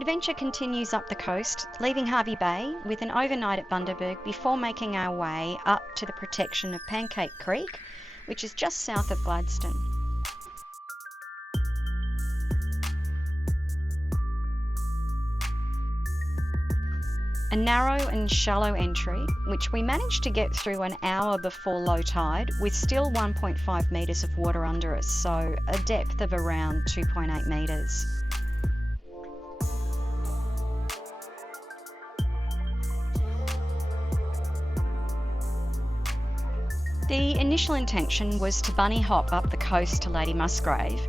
adventure continues up the coast, leaving Harvey Bay with an overnight at Bundaberg before making our way up to the protection of Pancake Creek, which is just south of Gladstone. A narrow and shallow entry, which we managed to get through an hour before low tide, with still 1.5 metres of water under us, so a depth of around 2.8 metres. The initial intention was to bunny hop up the coast to Lady Musgrave,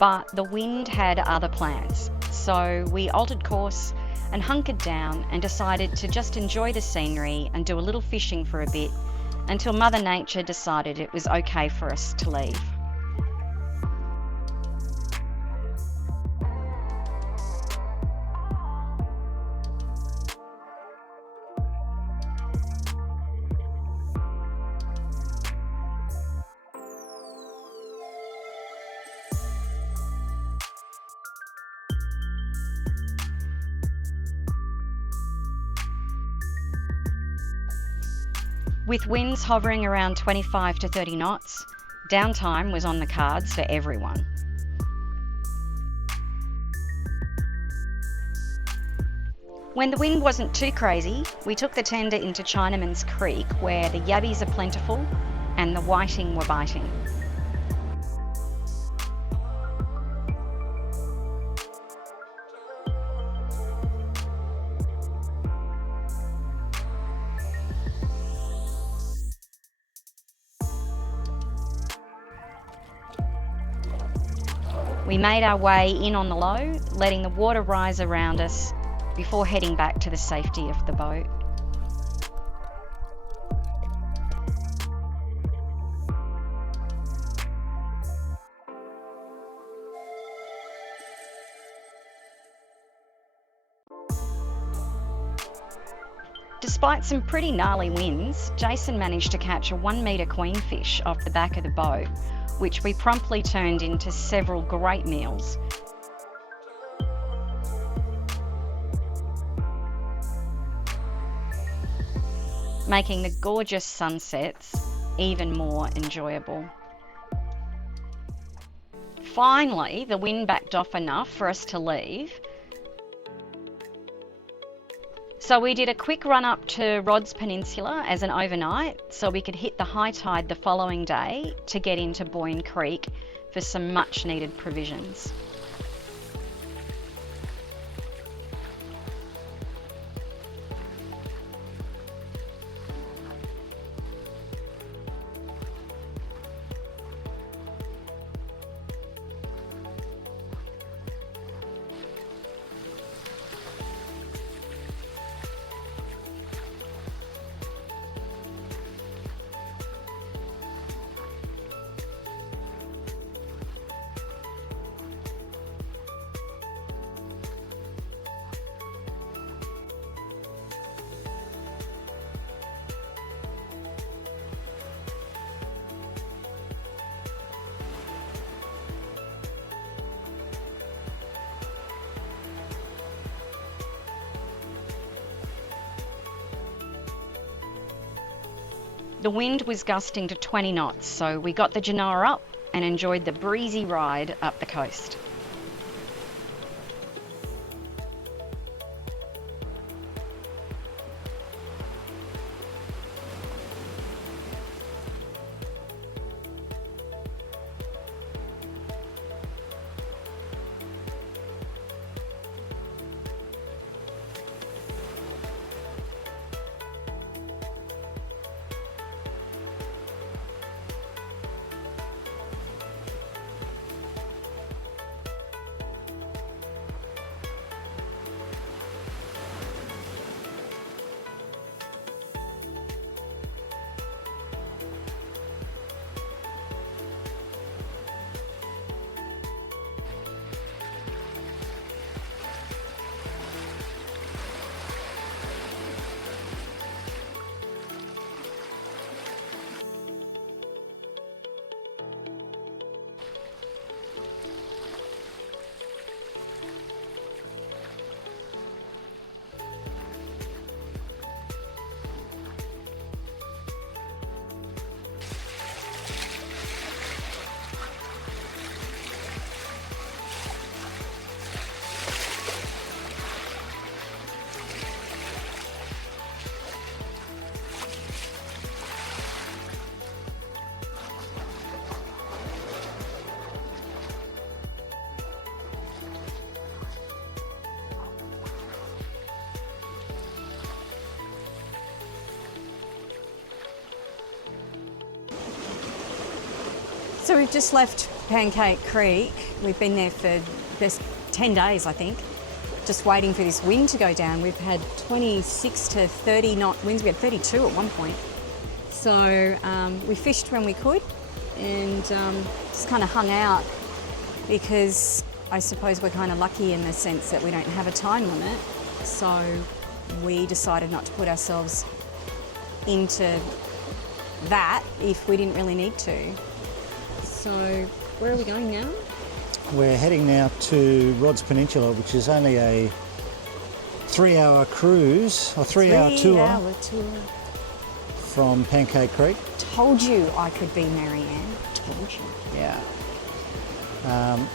but the wind had other plans, so we altered course and hunkered down and decided to just enjoy the scenery and do a little fishing for a bit until Mother Nature decided it was okay for us to leave. With winds hovering around 25 to 30 knots, downtime was on the cards for everyone. When the wind wasn't too crazy, we took the tender into Chinaman's Creek, where the yabbies are plentiful and the whiting were biting. We made our way in on the low, letting the water rise around us before heading back to the safety of the boat. Despite some pretty gnarly winds, Jason managed to catch a 1 metre queenfish off the back of the boat, which we promptly turned into several great meals. Making the gorgeous sunsets even more enjoyable. Finally, the wind backed off enough for us to leave. So we did a quick run up to Rod's Peninsula as an overnight so we could hit the high tide the following day to get into Boyne Creek for some much needed provisions. The wind was gusting to 20 knots, so we got the Genoa up and enjoyed the breezy ride up the coast. So we've just left Pancake Creek. We've been there for just 10 days, I think, just waiting for this wind to go down. We've had 26 to 30 knot winds. We had 32 at one point. So we fished when we could and just kind of hung out because I suppose we're kind of lucky in the sense that we don't have a time limit. So we decided not to put ourselves into that if we didn't really need to. So where are we going now? We're heading now to Rod's Peninsula, which is only a 3-hour cruise, or 3-hour tour from Pancake Creek. Told you I could be Marianne. Told you. Yeah.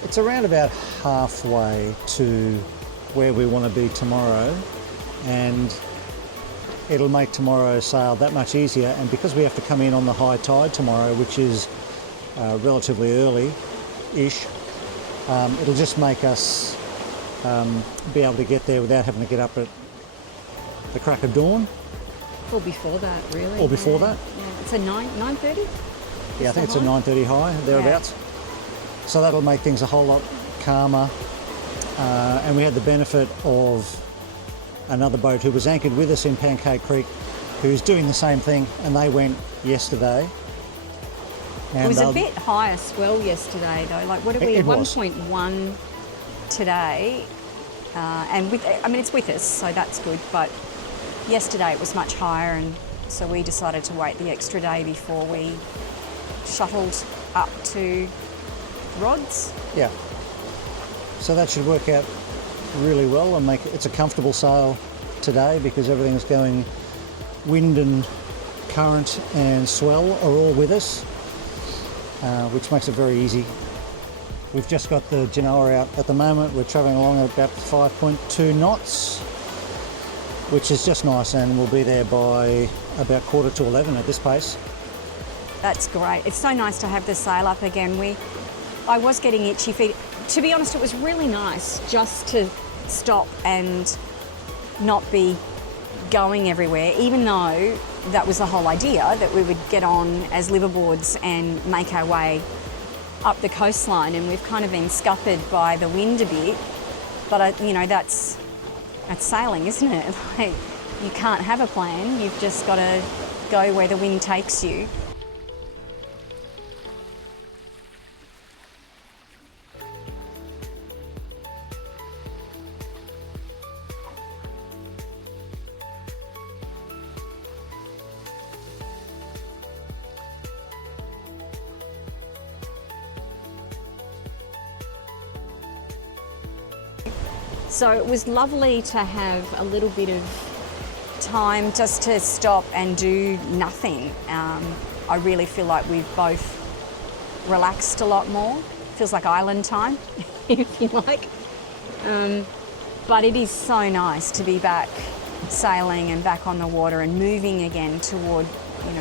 It's around about halfway to where we want to be tomorrow, and it'll make tomorrow's sail that much easier. And because we have to come in on the high tide tomorrow, which is relatively early-ish, it'll just make us be able to get there without having to get up at the crack of dawn. Or before that, really. Or before that. Yeah. It's a 9:30? Yeah, I think it's a 9:30 high, thereabouts. Yeah. So that'll make things a whole lot calmer. And we had the benefit of another boat who was anchored with us in Pancake Creek, who's doing the same thing, and they went yesterday. And it was a bit higher swell yesterday, though. Like, what did we? 1.1 today, and it's with us, so that's good. But yesterday it was much higher, and so we decided to wait the extra day before we shuttled up to Rod's. Yeah. So that should work out really well and make it's a comfortable sail today because everything's going. Wind and current and swell are all with us, which makes it very easy. We've just got the Genoa out at the moment. We're travelling along at about 5.2 knots, which is just nice, and we'll be there by about 11:15 at this pace. That's great. It's so nice to have the sail up again. I was getting itchy feet. To be honest, it was really nice just to stop and not be going everywhere, even though that was the whole idea, that we would get on as liverboards and make our way up the coastline, and we've kind of been scuppered by the wind a bit. But, that's sailing, isn't it? Like, you can't have a plan. You've just got to go where the wind takes you. So it was lovely to have a little bit of time just to stop and do nothing. I really feel like we've both relaxed a lot more. Feels like island time, if you like. But it is so nice to be back sailing and back on the water and moving again toward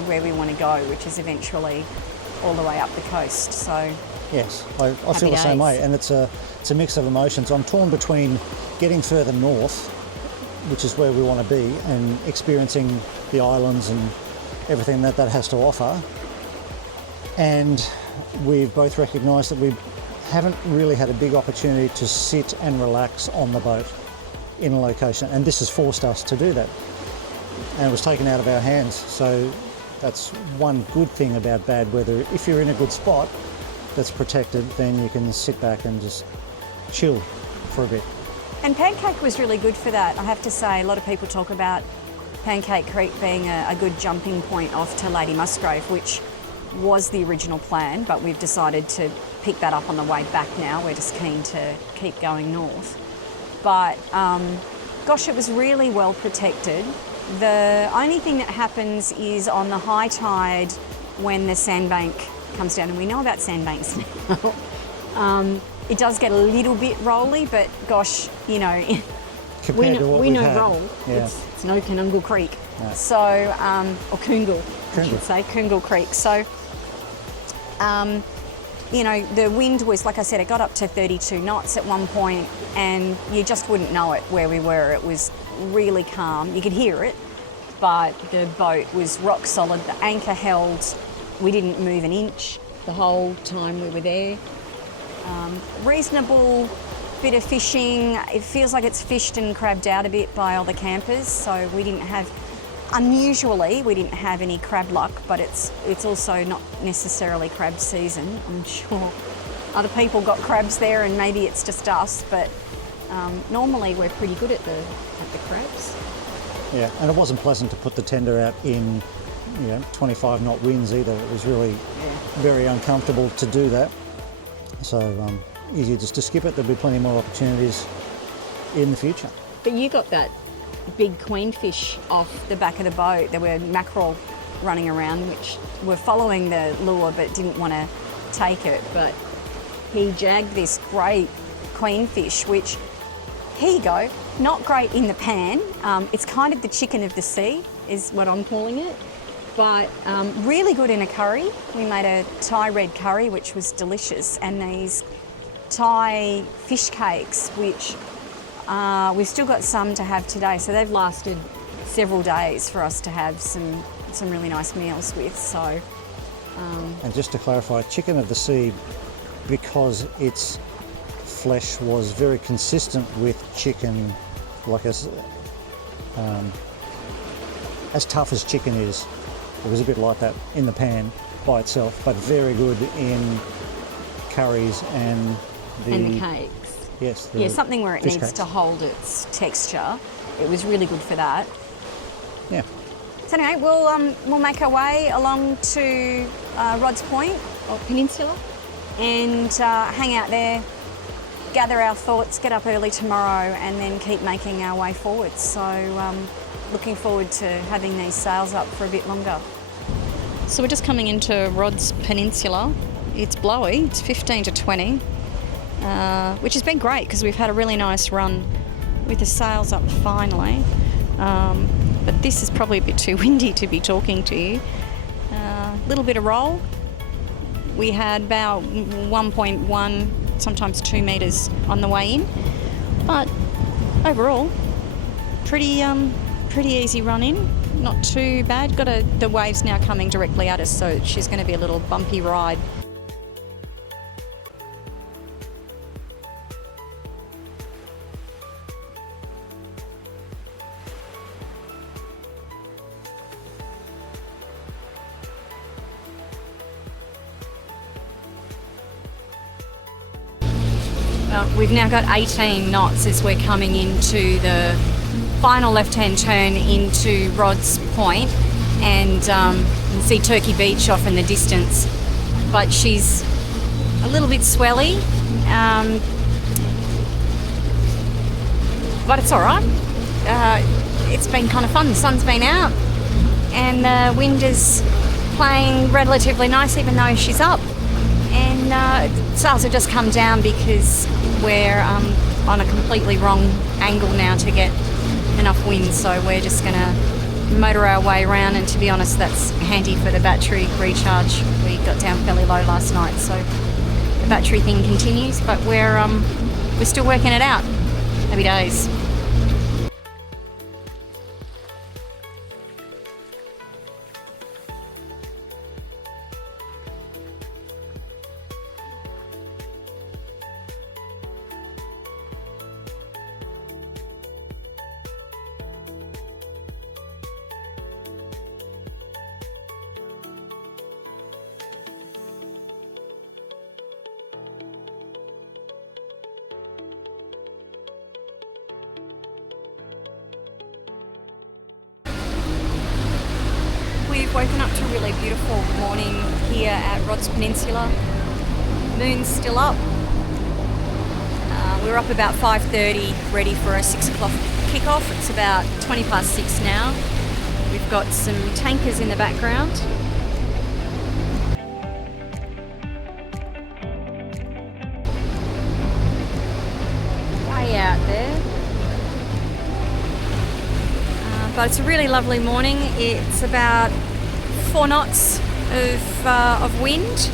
where we want to go, which is eventually all the way up the coast. So yes, I feel the same way, and it's a mix of emotions. I'm torn between getting further north, which is where we want to be, and experiencing the islands and everything that has to offer. And we've both recognised that we haven't really had a big opportunity to sit and relax on the boat in a location, and this has forced us to do that. And it was taken out of our hands. So that's one good thing about bad weather. If you're in a good spot that's protected, then you can sit back and just chill for a bit. And Pancake was really good for that. I have to say, a lot of people talk about Pancake Creek being a good jumping point off to Lady Musgrave, which was the original plan, but we've decided to pick that up on the way back now. We're just keen to keep going north. But gosh, it was really well protected. The only thing that happens is on the high tide when the sandbank comes down, and we know about sandbanks now. It does get a little bit rolly, but gosh, we know roll. Yeah. It's no Canungal Creek. No. So, or Coongal, I should say, Coongal Creek. So, the wind was, like I said, it got up to 32 knots at one point, and you just wouldn't know it where we were. It was really calm. You could hear it, but the boat was rock solid. The anchor held. We didn't move an inch. the whole time we were there. Reasonable bit of fishing. It feels like it's fished and crabbed out a bit by all the campers, so we didn't have any crab luck, but it's also not necessarily crab season. I'm sure other people got crabs there and maybe it's just us, but normally we're pretty good at the crabs. Yeah, and it wasn't pleasant to put the tender out in 25 knot winds either. It was really very uncomfortable to do that. So easier just to skip it. There'll be plenty more opportunities in the future. But you got that big queenfish off the back of the boat. There were mackerel running around which were following the lure but didn't want to take it. But he jagged this great queenfish, which, here you go, not great in the pan. It's kind of the chicken of the sea is what I'm calling it, but really good in a curry. We made a Thai red curry which was delicious, and these Thai fish cakes which we've still got some to have today, so they've lasted several days for us to have some really nice meals with. So, and just to clarify, chicken of the sea, because its flesh was very consistent with chicken, like as tough as chicken is. It was a bit like that in the pan by itself, but very good in curries and the cakes. Yes. Something where it needs cakes to hold its texture. It was really good for that. Yeah. So anyway, we'll make our way along to Rodd's Point or Peninsula and hang out there, gather our thoughts, get up early tomorrow, and then keep making our way forward. So looking forward to having these sails up for a bit longer. So we're just coming into Rodd's Peninsula. It's blowy, it's 15 to 20, which has been great because we've had a really nice run with the sails up finally. But this is probably a bit too windy to be talking to you. Little bit of roll. We had about 1.1, sometimes 2 metres on the way in, but overall, pretty easy run in. Not too bad. The waves now coming directly at us, so she's going to be a little bumpy ride. We've now got 18 knots as we're coming into the final left-hand turn into Rodd's Point, and you can see Turkey Beach off in the distance, but she's a little bit swelly, but it's all right. It's been kind of fun. The sun's been out and the wind is playing relatively nice even though she's up, and sails have just come down because we're on a completely wrong angle now to get enough wind, so we're just going to motor our way around, and to be honest that's handy for the battery recharge. We got down fairly low last night, so the battery thing continues, but we're still working it out. Happy days. We've woken up to a really beautiful morning here at Rodd's Peninsula. Moon's still up. We're up about 5:30, ready for a 6 o'clock kickoff. It's about 20 past 6 now. We've got some tankers in the background. Way out there. But it's a really lovely morning. It's about 4 knots of wind,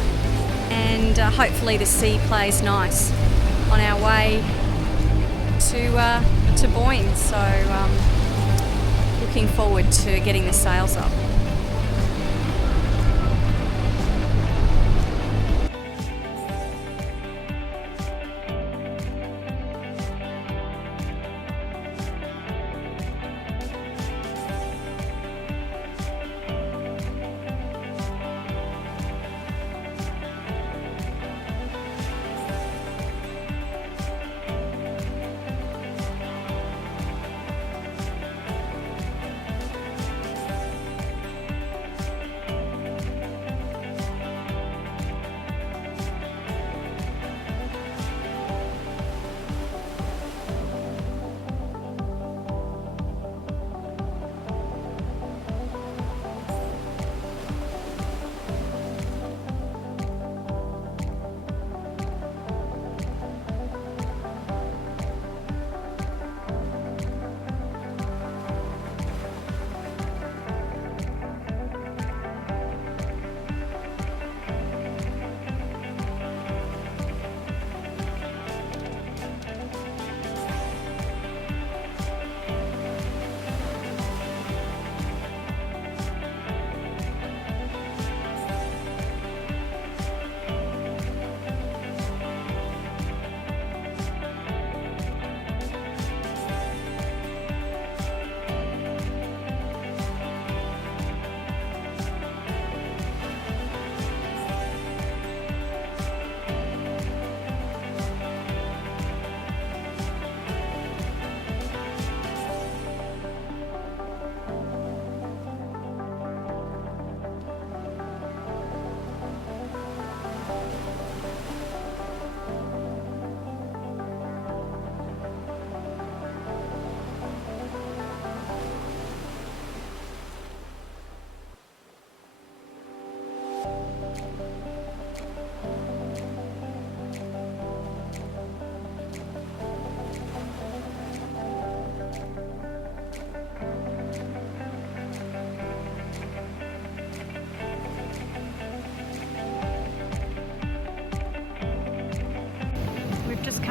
and hopefully the sea plays nice on our way to Boyne. So looking forward to getting the sails up.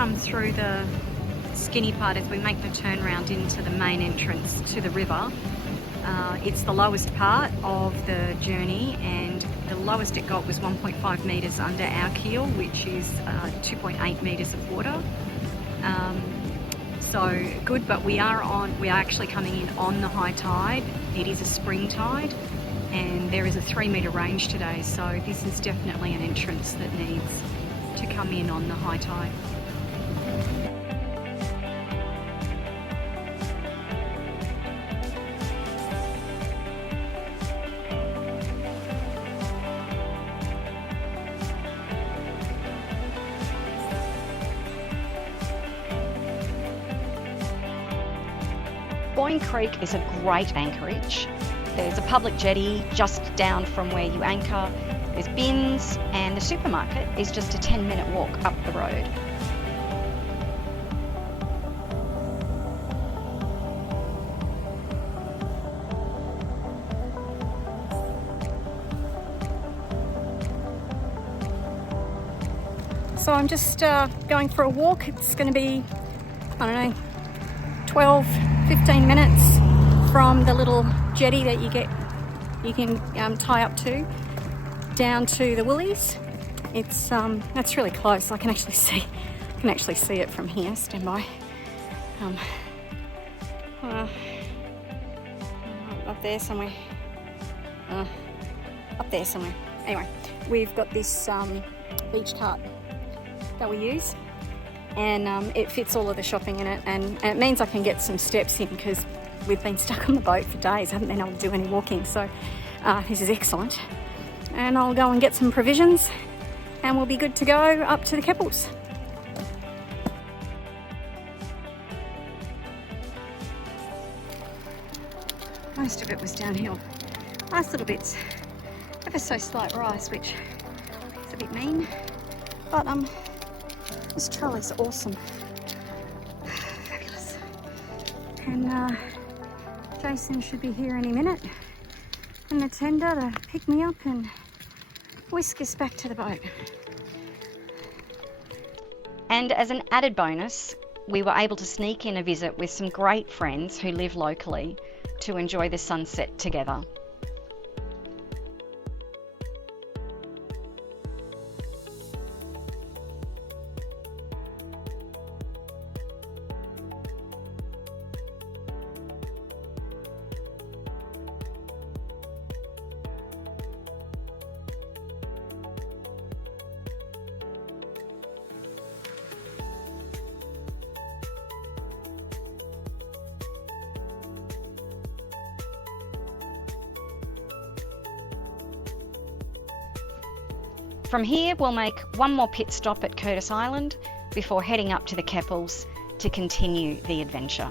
come through the skinny part as we make the turnaround into the main entrance to the river. It's the lowest part of the journey, and the lowest it got was 1.5 metres under our keel, which is 2.8 metres of water. So good, but we are actually coming in on the high tide. It is a spring tide, and there is a 3 metre range today, so this is definitely an entrance that needs to come in on the high tide. Boyne Creek is a great anchorage. There's a public jetty just down from where you anchor. There's bins, and the supermarket is just a 10-minute walk up the road. So I'm just going for a walk. It's going to be, I don't know, 12, 15 minutes from the little jetty that you can tie up to down to the Woolies. It's that's really close. I can actually see it from here. Stand by. Up there somewhere. Up there somewhere. Anyway, we've got this beach cart that we use, and it fits all of the shopping in it, and it means I can get some steps in because we've been stuck on the boat for days, haven't been able to do any walking, so this is excellent. And I'll go and get some provisions and we'll be good to go up to the Keppels. Most of it was downhill. Nice little bits, ever so slight rise, which is a bit mean, but this trail is awesome. Fabulous. And Jason should be here any minute, and the tender to pick me up and whisk us back to the boat. And as an added bonus, we were able to sneak in a visit with some great friends who live locally to enjoy the sunset together. From here, we'll make one more pit stop at Curtis Island before heading up to the Keppels to continue the adventure.